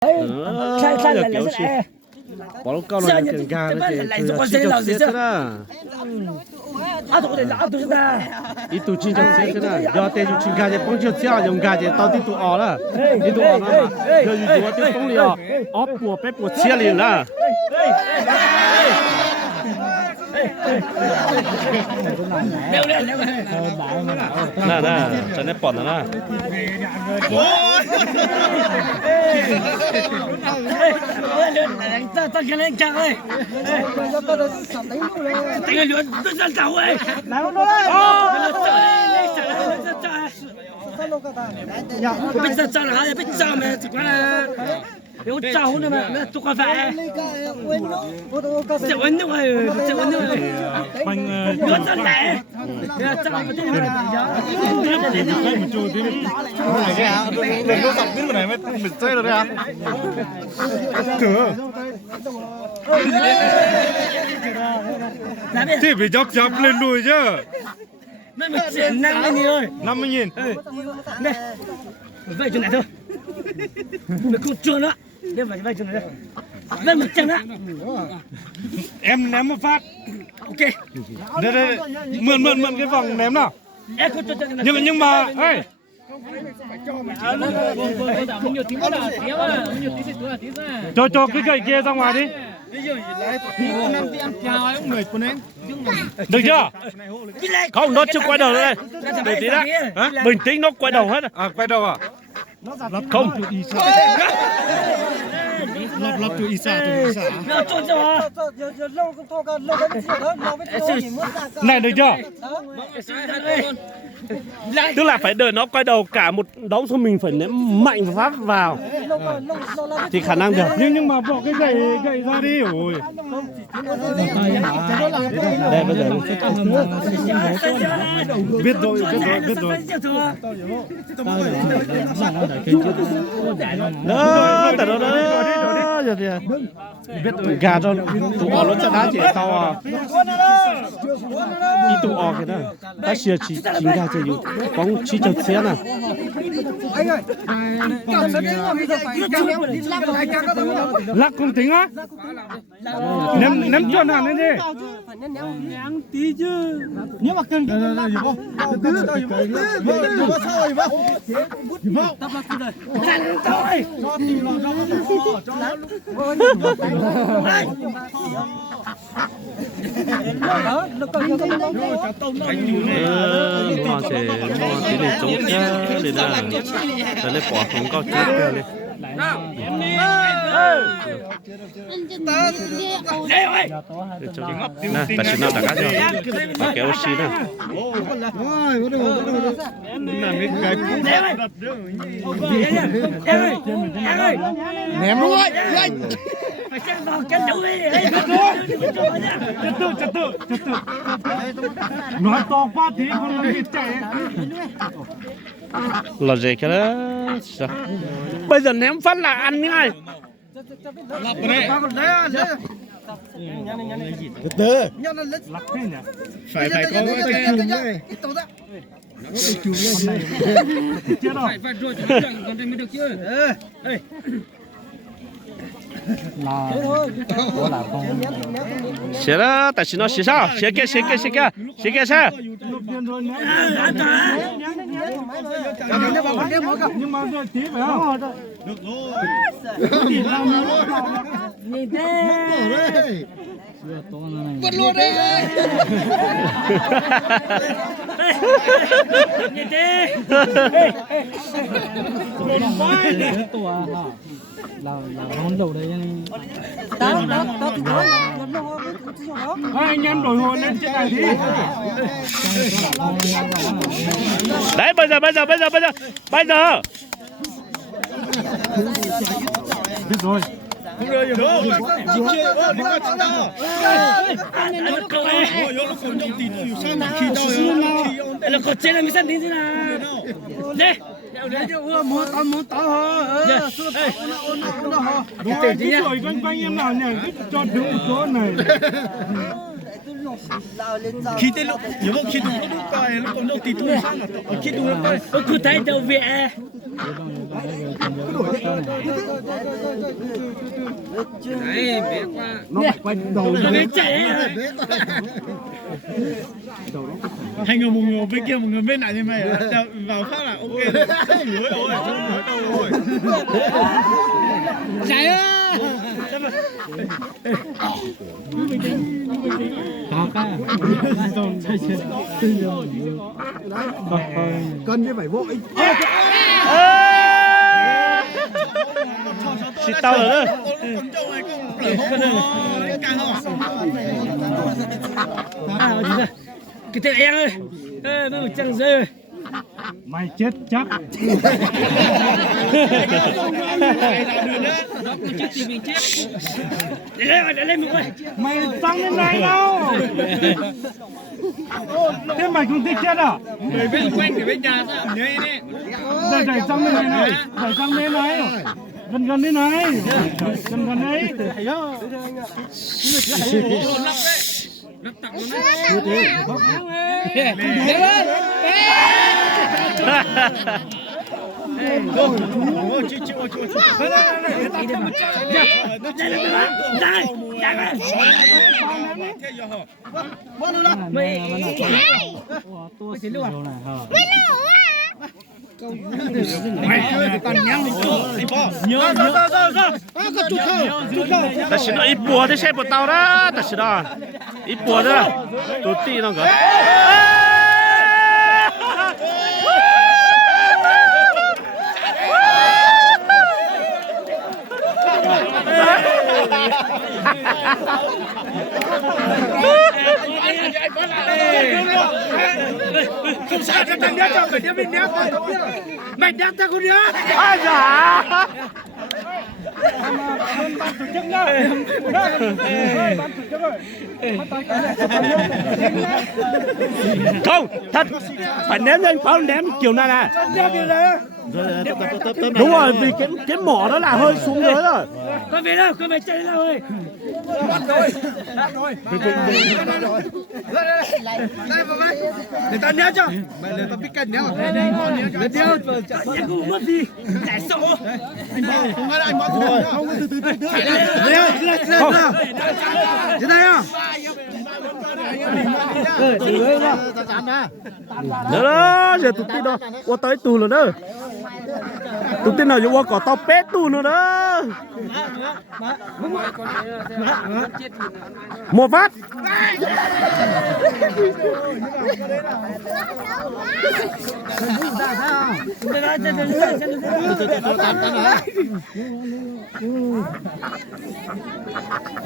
看来是哎，bỏ lông câu này tiền gà nó chỉ chọc xếp thế đó ít tụ chín chọc xếp thế đó do tiền chụp chín gà chỉ bông chiều xeo dùng gà chỉ tao tí tụ ọ đó tí tụ ọ nó mà giờ dùng tí bông liều ó bùa bé bùa chia liền là nè cho nên bỏ nó ta cái lên chăng ơi, cái cái lươn tôi ra tàu ơi, bây giờ sao là bây giờ mà chỉ có là有招呢嘛，那做个饭，这温度哎，这温度哎，有这来，这个不对了，lần nó dọc biết này mới mình chơi được đấy à? Thì phải dọc dọc lên lùi chứ.那么简单的你ơi, 50.000. này, vậy chỗ này thôi, mình không chưa nữa. Đem vào vai chân này. Lên một chân đó. Em ném một phát. Ok. Đây mượn cái vòng ném nào. Em không cho chân này. Nhưng mà ê. Cho cái gậy kia ra ngoài đi. Được chưa? không nó chưa quay đầu đây để tí đã bình tĩnh nó quay đầu hết À quay đầu à? không Lọt tụi Isa tụi Isa. Nó trốn cho. Này được chưa? tức là phải đợi nó quay đầu cả một đống xong mình phải ném mạnh và phát vào thì khả năng được Nhưng mà bỏ cái gậy ra đi. Ôi. đây bây giờ Biết rồi. đó tại đó giờ thì biết gà cho tụ ọ nó chả đá chỉ tao à đi tụ ọ cái đó ta chỉ gà chỉอยู่bóng chỉ chật xé nè Lắc không tính á? Ném chuẩn hẳn lên đi. Ném tí chứ. Nhưng mà cần Khăn thôi. mua sẽ mua tí này chống chết đi ra rồi lấy bỏ không có chết ra đi nè ta chỉ nào đã cắt rồi ta kéo xí nè ném luôn. Phải xem vào cái đủ đi. Trật tự. Nói to quá thì con vịt chạy. là gì cái đó bây giờ ném phát là ăn ngay Phải có cái chùm này. Phải rồi còn mới được chứ. xé đó tại nó xé sao xé kia sao Nhưng mà tí phải không? Được rồi. Nhìn thế. Bật luôn đi. Nhìn thế. là món đầu đây Anh em đổi hồn lên trên này đi. đấy bây giờ Biết rồi. Nó có chết là mình sẵn đến thế nào. Đây. Muốn tao hả? Đúng rồi, cái tuổi quanh em nào nhỉ? Cho đứng một chỗ này. khi tên lúc nếu mà khi đúng lúc coi lúc còn đâu thì tôi sang là khi đúng lúc coi cứ thấy đâu về nó phải quay đầu nó bị chạy hai người một người bên kia một người bên này như mày vào phát là ok rồi chạy á cân chứ phải vội xịt tao rồi đó cái tên em ơi mới một chân dơ mày chết chắc để lên một ơi mày tăng lên này đâu thế mày cũng thích chết à người bên quanh thì bên nhà sao nhớ đi đẩy tăng lên này đẩy tăng lên này gần gần đến này gần gần đấy lắp tặng luôn đấy但是那一波的晒不到了，但是呢，一波的都地那个。không sao cho thằng nhớ cho mày nhớ mình nhớ mày nhớ tao cũng nhớ ai dạ không thật phải ném lên pháo ném kiểu này này đúng rồi vì cái mỏ đó là hơi xuống dưới rồi con về đâu con về chơi đâu ơi để tao nhớ cho mày để tao biết cân nhớ để nhớ nhớ cũng mất gì giải sổ không có anh mất rồi không từ từ từ thế này à nữa đó giờ tụi tin đó qua tới tù rồi đó tụi tin nào vô có tao pét tù nữa đó một phát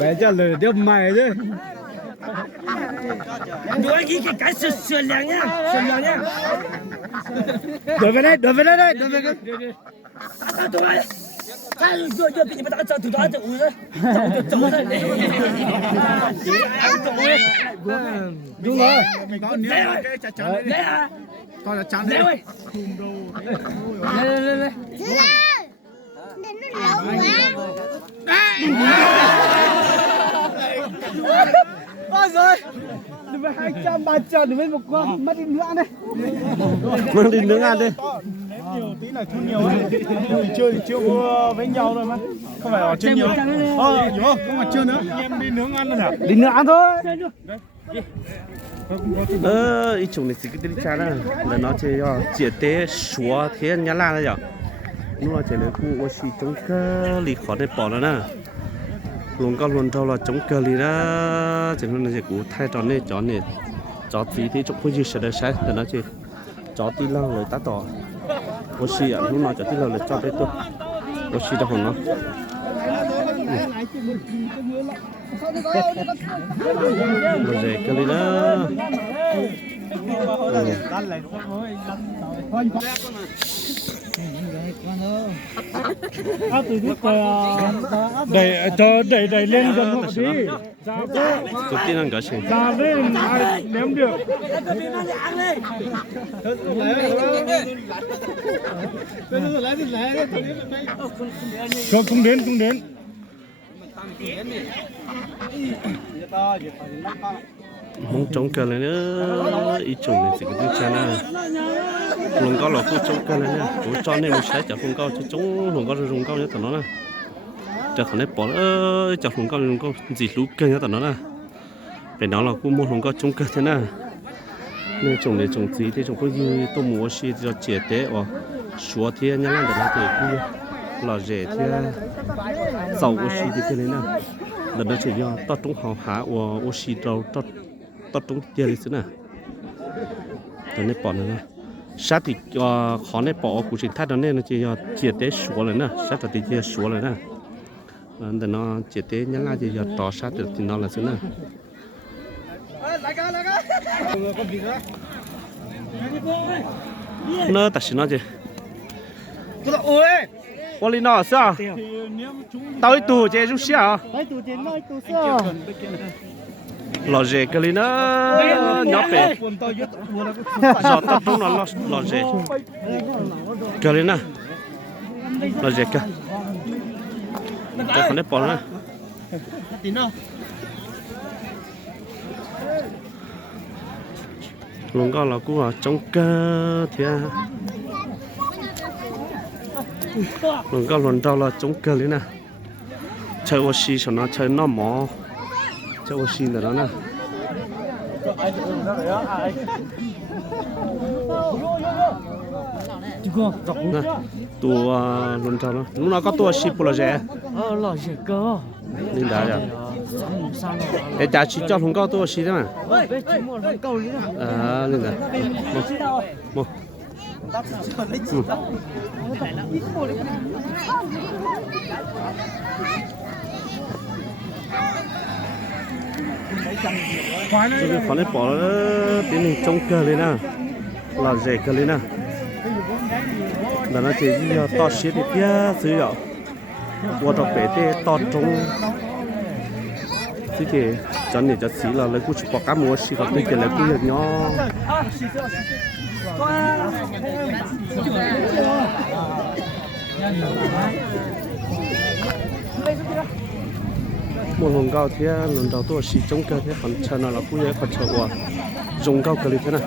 mẹ trả lời tiếp mày chứ đuổi cái sườn làng nhá đuổi về đây đây đuổi về đây ta rồi bị người ta từ đó từ rồi đúng rồi lấy rồi lấy à con là chán lấy rồi lấy ôi rồi đừng phải 200 300 đừng phải một con mất đi nữa đây mang đi nướng ăn đi nhiều tí này thun nhiều ấy chơi thì chưa với nhau rồi mà không phải ở chơi nhiều hiểu không không phải chưa nữa em đi nướng ăn rồi hả đi nướng ăn thôi ít chủng này chỉ cái cha đó là nó chơi cho chia tế xóa thế nhá la đấy nhở nó là chơi này cũng chỉ chống cơ lì khó để bỏ nó nè luôn có luôn đâu là chống cơ lì đó chỉ hơn là chỉ cũng thay tròn này chó tí thì chúng tôi chỉ sẽ để sai để nó chơi chó tí lâu rồi ta tỏ我是啊，侬拿着这个来抓得多，我是的很啊。我这个里了。đẩy lên gần một tí Chút tí năng cả xem. ra lên ném được không đến mong trông cờ lên nữa ít chồng này chỉ có tiếng cha na lồng cao là cô trông cờ lên nha cô cho nên mình sẽ chở lồng cao cho trông lồng cao rồi lồng cao nhớ tao nó nè chở khẩn đấy bỏ chở lồng cao gì lú cờ nhớ tao nó nè phải nói là cô mua lồng cao trông cờ thế nè nên trồng này trồng gì thì trồng có như tôi mua xí cho trẻ té or xóa thì nhá lan để nó thì cô là rẻ thì giàu xí thì cái này nè lần đó chỉ do tao trúng họ há or xí đâu tao trúng tiền đi xí nè tao này bỏ nữa sát thì khó này bỏ cũng chỉ thay đó nên nó chỉ do trẻ té xóa rồi nè sát thì chỉ xóa rồi nè để nó trẻ té nhá lan thì do tao sát thì nó là xí nè nó ta xin nó chứ ôi li nó sao tao ít tù chơi chút xíu lò dê cái li nó nhỏ bé giọt tao trúng nó lò dê cái li nó lò dê cái còn đấy bỏ nữa luôn có là cú à trong cơ thì luôn có luôn đâu là trong cơ lên nè chơi ô xì cho nó chơi nó mỏ chơi ô xì đó nè nè tua luôn đâu nó lúc nào có tua xì bù là rẻ lò dẻ cơ nên đã rồi để trả chỉ cho không có tua xì thế mà lên đã một cái khoản này bỏ tiến hành trông cờ lên nè là rẻ cờ lên nè là nó chỉ to xí thì kia xí rồi qua trong bể thì to trông xí thì cho nên cho xí là lấy cú chụp cá mua xí còn cái lấy cú được nhỏ một lần cao thì lần đầu tôi xí trông cơ thế còn chờ nào là cú ấy còn chờ qua dùng cao cơ thế này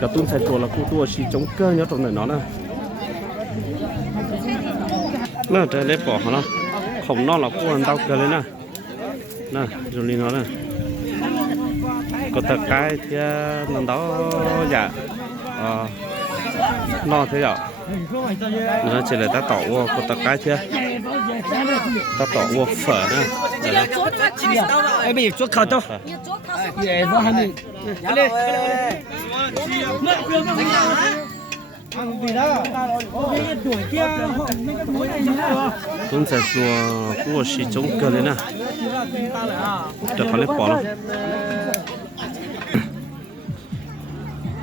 cả tuôn thayตัวlà cú tôi xí trông cơ nhớ trong này nó nè nó trời lấy bỏ nó không nó là cú ăn đau cơ lên nè nè rồi đi nó nè có thật cái thì lần đó dạ lo thế ạ nó chỉ là ta tỏ có thật cái thì ta tỏ phở nè哎，没做烤豆，也不还没，来，刚才说我是中国人呢，这好来饱了。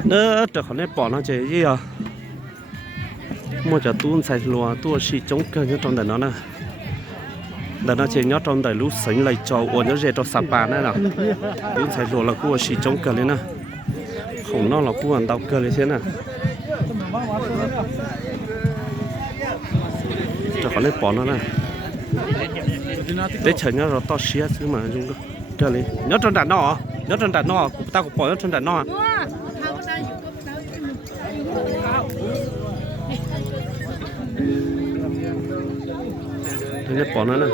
那这好来饱了这一样，我这东才说多是中国人trong đời nó nè. Đó nó chỉ nhớ trong đời lúc sinh lại cho ổn nhớ về cho Sapa này nè, lúc才说là cô chỉ trong cờ lên nè, không nó là cô ăn đau cờ lên thế nè, cho họ lấy bỏ nó nè, để chờ nhớ rồi to xía chứ mà chúng cờ lên, nhớ trong đàn nó, nhớ trong đàn nó, tao cũng bỏ nhớ trong đàn nó. Lấy bỏ nó nè.